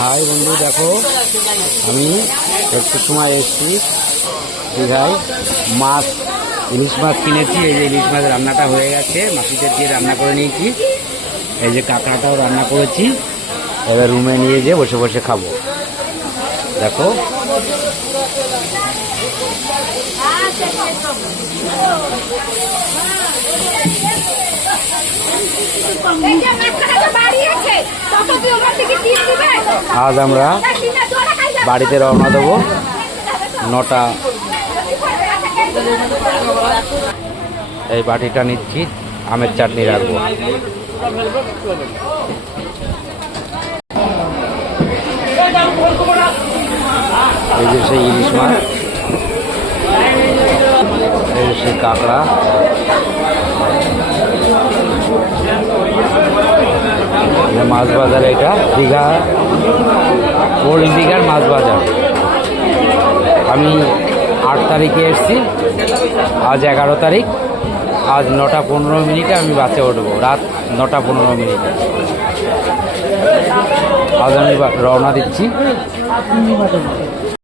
High বন্ধু, দেখো আমি একটু সময় এসেছি দীঘায়। মাছ, ইলিশ মাছ কিনেছি। এই যে ইলিশ মাছ রান্নাটা হয়ে গেছে, মাটিতে দিয়ে রান্না করে নিয়েছি। এই যে কাঁকড়াটাও রান্না করেছি। এবার রুমে নিয়ে যেয়ে বসে বসে খাবো। দেখো আজ আমরা বাড়িতে রওনা দেবো 9টা। এই বাটিটা নিচ্ছি, আমের চাটনি রাখবো। এই যে সেই ইলিশ মাছ, এই যে সেই কাঁকড়া, মাছ বাজার। এটা দীঘা, ওল্ড দীঘার মাছ বাজার। আমি 8 তারিখে এসেছি, আজ 11 তারিখ। আজ 9টা 15 মিনিটে আমি বাসে উঠবো, রাত 9টা 15 মিনিটে। আজ আমি রওনা দিচ্ছি।